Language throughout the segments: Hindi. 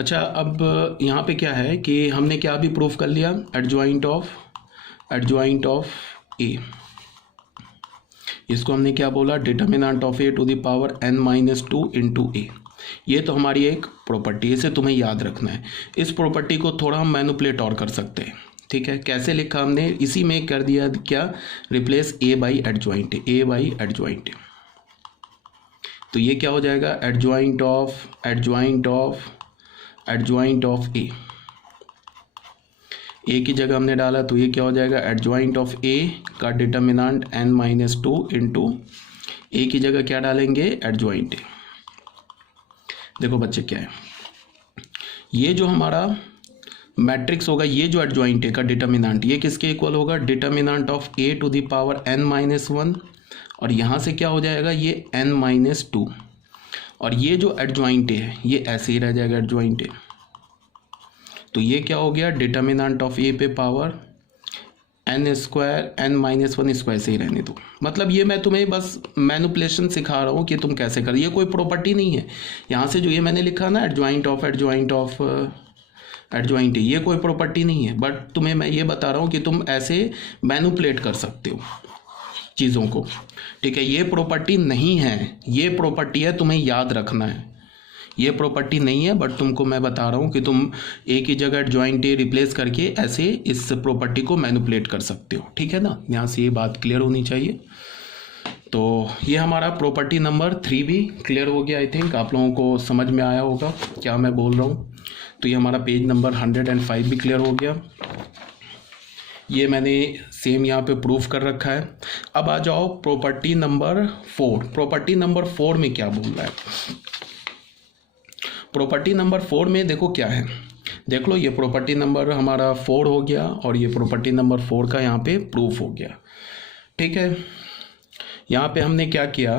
अच्छा, अब यहाँ पे क्या है कि हमने क्या भी प्रूफ कर लिया, एडजॉइंट ऑफ ए, इसको हमने क्या बोला, determinant of A to the power n-2 into A. ये तो हमारी एक प्रॉपर्टी, इसे तुम्हें याद रखना है। इस प्रॉपर्टी को थोड़ा हम मैनिपुलेट और कर सकते हैं, ठीक है। कैसे लिखा हमने, इसी में कर दिया क्या, replace A by adjoint A. तो ये क्या हो जाएगा, एडजॉइंट ऑफ ए की जगह हमने डाला तो ये क्या हो जाएगा, एडजॉइंट ऑफ ए का डिटर्मिनेंट n-2 इंटू ए की जगह क्या डालेंगे, एडजॉइंट ए। देखो बच्चे क्या है, ये जो हमारा मैट्रिक्स होगा, ये जो एडजॉइंट ए का डिटर्मिनेंट, ये किसके इक्वल होगा, determinant of A to the power n-1, और यहाँ से क्या हो जाएगा, ये n-2, और ये जो एडजॉइंट ए है ये ऐसे ही रह जाएगा एडजॉइंट ए। तो ये क्या हो गया, डिटर्मिनेंट ऑफ ए पे पावर n² से ही रहने दो। मतलब ये मैं तुम्हें बस मैनिपुलेशन सिखा रहा हूँ कि तुम कैसे कर, ये कोई प्रॉपर्टी नहीं है। यहाँ से जो ये मैंने लिखा ना, एडजॉइंट ए, ये कोई प्रॉपर्टी नहीं है, बट तुम्हें मैं ये बता रहा हूँ कि तुम ऐसे मैनिपुलेट कर सकते हो चीज़ों को, ठीक है। ये प्रॉपर्टी नहीं है, ये प्रॉपर्टी है, तुम्हें याद रखना है। ये प्रॉपर्टी नहीं है, बट तुमको मैं बता रहा हूँ कि तुम ए की जगह एडजॉइंट ए रिप्लेस करके ऐसे इस प्रॉपर्टी को मैनिपुलेट कर सकते हो, ठीक है ना। यहाँ से ये बात क्लियर होनी चाहिए। तो ये हमारा प्रॉपर्टी नंबर 3 भी क्लियर हो गया। आई थिंक आप लोगों को समझ में आया होगा क्या मैं बोल रहा हूँ। तो ये हमारा पेज नंबर 105 भी क्लियर हो गया। ये मैंने सेम यहाँ पे प्रूफ कर रखा है। अब आ जाओ प्रॉपर्टी नंबर 4। प्रॉपर्टी नंबर 4 में क्या बोल रहा है, प्रॉपर्टी नंबर 4 में देखो क्या है, देख लो, ये प्रॉपर्टी नंबर हमारा 4 हो गया और ये प्रॉपर्टी नंबर 4 का यहाँ पे प्रूफ हो गया, ठीक है। यहाँ पे हमने क्या किया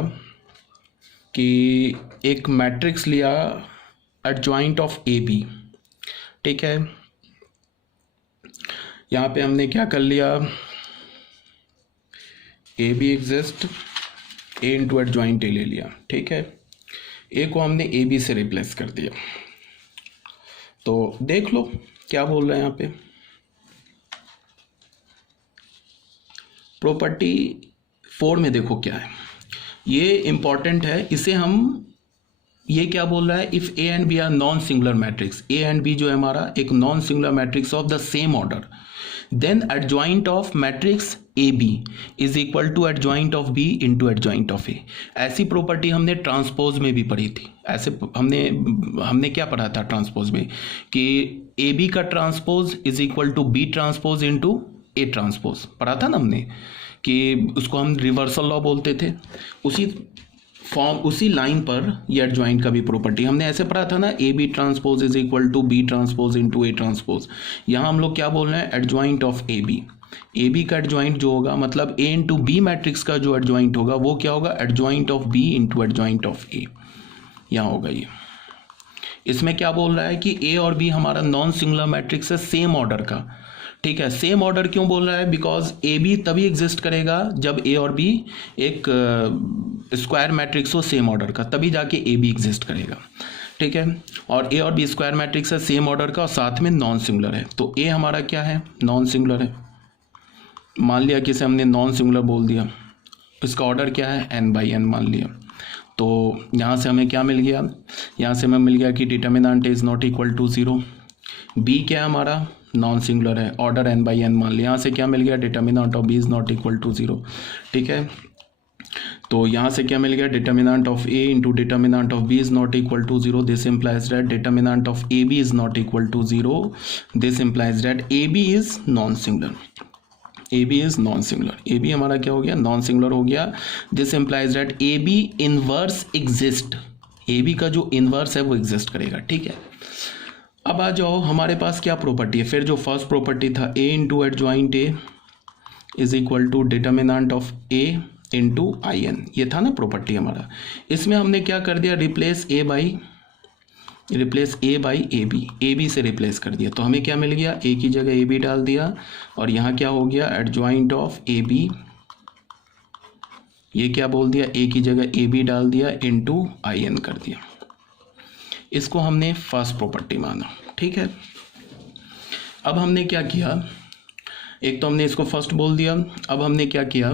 कि एक मैट्रिक्स लिया एडजॉइंट ऑफ ए बी, ठीक है। यहाँ पे हमने क्या कर लिया, A be exist, A into adjoint ए ले लिया, ठीक है। ए को हमने ए बी से रिप्लेस कर दिया। तो देख लो क्या बोल रहे हैं यहाँ पे, प्रॉपर्टी 4 में देखो क्या है, ये इंपॉर्टेंट है, इसे हम, ये क्या बोल रहा है, if A and B are non singular matrix, A and B जो है हमारा एक non singular matrix of the same order, then adjoint of matrix A B is equal to adjoint of B into adjoint of A. ऐसी प्रॉपर्टी हमने ट्रांसपोज में भी पढ़ी थी। ऐसे हमने क्या पढ़ा था ट्रांसपोज में, कि ए बी का transpose is equal to B transpose into A transpose पढ़ा था ना हमने, कि उसको हम रिवर्सल लॉ बोलते थे। उसी लाइन पर ये एडजॉइंट का भी प्रॉपर्टी हमने ऐसे पढ़ा था ना, A B transpose is equal to B transpose into A transpose. यहाँ हम लोग क्या बोल रहे हैं, एडजॉइंट ऑफ ए बी का एडजॉइंट जो होगा, मतलब ए इंटू बी मैट्रिक्स का जो एडजॉइंट होगा वो क्या होगा, adjoint of B into adjoint of A, यहाँ होगा ये। इसमें क्या बोल रहा है कि ए और बी हमारा नॉन सिंगुलर मैट्रिक्स है सेम ऑर्डर का, ठीक है। सेम ऑर्डर क्यों बोल रहा है, बिकॉज ए बी तभी एग्जिस्ट करेगा जब ए और बी एक स्क्वायर मैट्रिक्स हो सेम ऑर्डर का, तभी जाके ए बी एग्जिस्ट करेगा, ठीक है। और ए और बी स्क्वायर मैट्रिक्स है सेम ऑर्डर का और साथ में नॉन सिंगुलर है। तो ए हमारा क्या है, नॉन सिंगुलर है। मान लिया कि इसे हमने नॉन सिंगुलर बोल दिया, इसका ऑर्डर क्या है, n/n मान लिया। तो यहाँ से हमें क्या मिल गया, यहाँ से हमें मिल गया कि determinant is not equal to 0। B क्या है हमारा, नॉन सिंगुलर है, ऑर्डर n/n मान लिया। यहाँ से क्या मिल गया, determinant of B is not equal to 0, ठीक है। तो यहाँ से क्या मिल गया, determinant of A into determinant of B is not equal to 0, this implies that determinant of A B is not equal to 0, this implies that A B is non singular, A B is non singular. A B हमारा क्या हो गया, नॉन सिंगुलर हो गया। This implies that A B inverse exist, A B का जो इनवर्स है वो एग्जिस्ट करेगा, ठीक है। अब आ जाओ हमारे पास क्या प्रॉपर्टी है, फिर जो फर्स्ट प्रॉपर्टी था, A into adjoint A is equal to determinant of A into I N, ये था ना प्रॉपर्टी हमारा। इसमें हमने क्या कर दिया, replace A by A B से रिप्लेस कर दिया। तो हमें क्या मिल गया, ए की जगह ए बी डाल दिया और यहाँ क्या हो गया, एडजॉइंट ऑफ ए बी, ये क्या बोल दिया, ए की जगह ए बी डाल दिया इंटू आई एन कर दिया। इसको हमने फर्स्ट प्रॉपर्टी माना, ठीक है। अब हमने क्या किया, एक तो हमने इसको फर्स्ट बोल दिया, अब हमने क्या किया,